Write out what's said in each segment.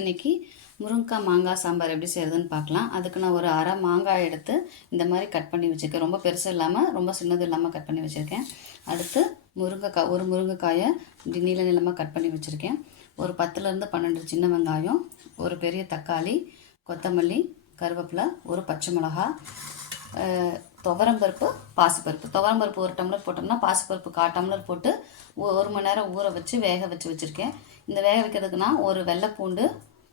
இன்றைக்கி முருங்கைக்காய் மாங்காய் சாம்பார் எப்படி செய்கிறதுன்னு பார்க்கலாம். அதுக்கு நான் ஒரு அரை மாங்காய் எடுத்து இந்த மாதிரி கட் பண்ணி வச்சுருக்கேன். ரொம்ப பெருசு இல்லாமல் ரொம்ப சின்னது இல்லாமல் கட் பண்ணி வச்சுருக்கேன். அடுத்து ஒரு முருங்கைக்காயை நீள நீளமாக கட் பண்ணி வச்சுருக்கேன். ஒரு 10லேருந்து 12 சின்ன வெங்காயம், ஒரு பெரிய தக்காளி, கொத்தமல்லி, கருவேப்பிலை, ஒரு பச்சை மிளகா, துவரம்பருப்பு, பாசிப்பருப்பு. துவரம்பருப்பு 1 டம்ளர் போட்டோம்னா பாசிப்பருப்பு 1/4 டம்ளர் போட்டு 1 மணி நேரம் ஊற வச்சு வேக வச்சுருக்கேன். இந்த வேக வைக்கிறதுக்கு நான் ஒரு வெள்ளைப்பூண்டு,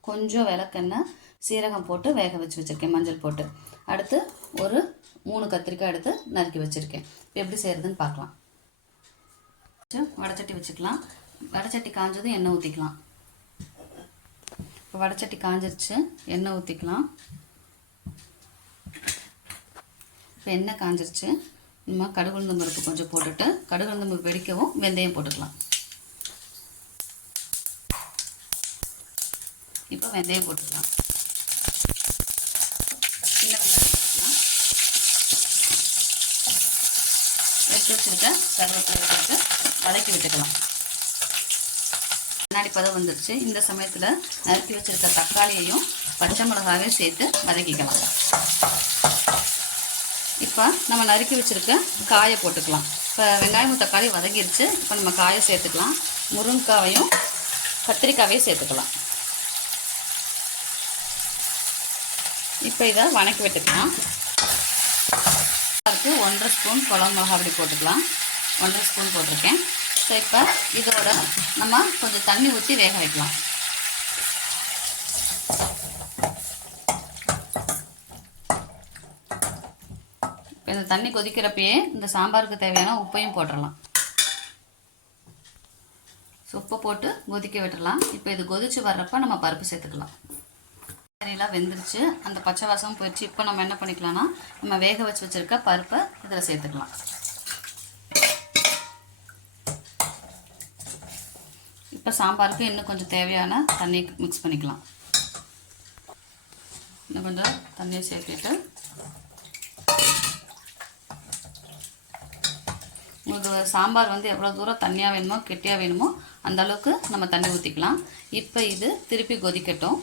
கொஞ்சம் விளக்கெண்ணெய், சீரகம் போட்டு வேக வச்சுருக்கேன், மஞ்சள் போட்டு. அடுத்து ஒரு 3 கத்திரிக்காய் எடுத்து நறுக்கி வச்சுருக்கேன். இப்போ எப்படி செய்கிறதுன்னு பார்க்கலாம். வடைச்சட்டி வச்சுக்கலாம். வடைச்சட்டி காஞ்சதும் எண்ணெய் ஊற்றிக்கலாம். இப்போ வடைச்சட்டி காஞ்சிருச்சு, எண்ணெய் ஊற்றிக்கலாம். இப்போ எண்ணெய் காஞ்சிருச்சு, நம்ம கடுகுளுந்தம் பருப்பு கொஞ்சம் போட்டுட்டு கடுகுளுந்தம் பருப்பு வெடிக்கவும் வெந்தயம் போட்டுக்கலாம். இப்போ வெந்தயம் போட்டுக்கலாம். சின்ன வெங்காயம் போட்டுக்கலாம். எடுத்து வச்சுருக்க கருவேப்பிலை போட்டு வதக்கி விட்டுக்கலாம். கண்ணாடி பதம் வந்துருச்சு. இந்த சமயத்தில் நறுக்கி வச்சுருக்க தக்காளியையும் பச்சை மிளகாவையும் சேர்த்து வதக்கிக்கலாம். இப்போ நம்ம நறுக்கி வச்சுருக்க காயை போட்டுக்கலாம். இப்போ வெங்காயமும் தக்காளி வதங்கிருச்சு. இப்போ நம்ம காயை சேர்த்துக்கலாம். முருங்கைக்காவையும் கத்திரிக்காவையும் சேர்த்துக்கலாம். இப்போ இதை வதக்கி விட்டுக்கலாம். அதுக்கு 1.5 ஸ்பூன் குழம்பு மிளகா அப்படி போட்டுக்கலாம். 1.5 ஸ்பூன் போட்டிருக்கேன். ஸோ இப்போ இதோட நம்ம கொஞ்சம் தண்ணி ஊற்றி வேக வைக்கலாம். இப்போ இந்த தண்ணி கொதிக்கிறப்பயே இந்த சாம்பாருக்கு தேவையான உப்பையும் போட்டுடலாம். ஸோ உப்பை போட்டு கொதிக்க விட்டுடலாம். இப்போ இது கொதித்து வர்றப்ப நம்ம பருப்பு சேர்த்துக்கலாம். கறியெல்லாம் வெந்துருச்சு, அந்த பச்சை வாசம் போயிடுச்சு. இப்போ நம்ம என்ன பண்ணிக்கலாம்னா நம்ம வேக வச்சுருக்க பருப்பை இதில் சேர்த்துக்கலாம். இப்போ சாம்பாருக்கு இன்னும் கொஞ்சம் தேவையான தண்ணி மிக்ஸ் பண்ணிக்கலாம். இன்னும் கொஞ்சம் தண்ணியை சேர்த்துட்டு உங்களுக்கு சாம்பார் எவ்வளோ தூரம் தண்ணியாக வேணுமோ கெட்டியாக வேணுமோ அந்த அளவுக்கு நம்ம தண்ணி ஊற்றிக்கலாம். இப்போ இது திருப்பி கொதிக்கட்டும்.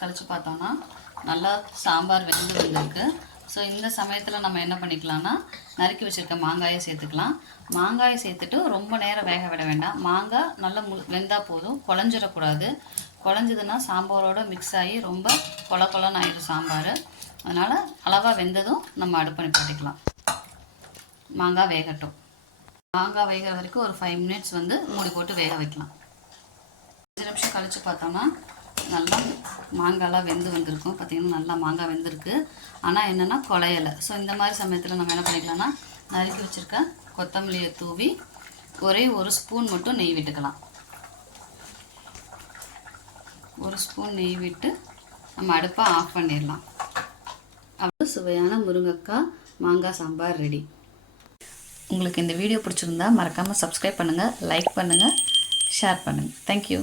கழிச்சு பார்த்தோம்னா நல்லா சாம்பார் வெந்து வந்திருக்கு. ஸோ இந்த சமயத்தில் நம்ம என்ன பண்ணிக்கலாம்னா நறுக்கி வச்சுருக்க மாங்காயை சேர்த்துக்கலாம். மாங்காயை சேர்த்துட்டு ரொம்ப நேரம் வேக விட வேண்டாம். மாங்காய் நல்லா வெந்தால் போதும், குழஞ்சிடக்கூடாது. குழஞ்சதுன்னா சாம்பாரோடு மிக்ஸ் ஆகி ரொம்ப கொலன்னு ஆகிடும் சாம்பார். அதனால் அளவாக வெந்ததும் நம்ம அடுப்பு நிப்பாட்டிக்கலாம். மாங்காய் வேகட்டும். மாங்காய் வேகிற வரைக்கும் ஒரு 5 மினிட்ஸ் மூடி போட்டு வேக வைக்கலாம். 5 நிமிஷம் கழித்து பார்த்தோம்னா நல்லா மாங்காய்லாம் வெந்து வந்திருக்கும். பார்த்திங்கன்னா நல்லா மாங்காய் வெந்திருக்கு. ஆனால் என்னென்னா குழையலை. ஸோ இந்த மாதிரி சமயத்தில் நம்ம என்ன பண்ணிக்கலாம்னா நறுக்கி வச்சுருக்க கொத்தமல்லியை தூவி ஒரே 1 ஸ்பூன் மட்டும் நெய் விட்டுக்கலாம். 1 ஸ்பூன் நெய் விட்டு நம்ம அடுப்பை ஆஃப் பண்ணிடலாம். அவ்வளோ சுவையான முருங்கைக்காய் மாங்காய் சாம்பார் ரெடி. உங்களுக்கு இந்த வீடியோ பிடிச்சிருந்தா மறக்காமல் சப்ஸ்கிரைப் பண்ணுங்கள், லைக் பண்ணுங்கள், ஷேர் பண்ணுங்கள். தேங்க்யூ.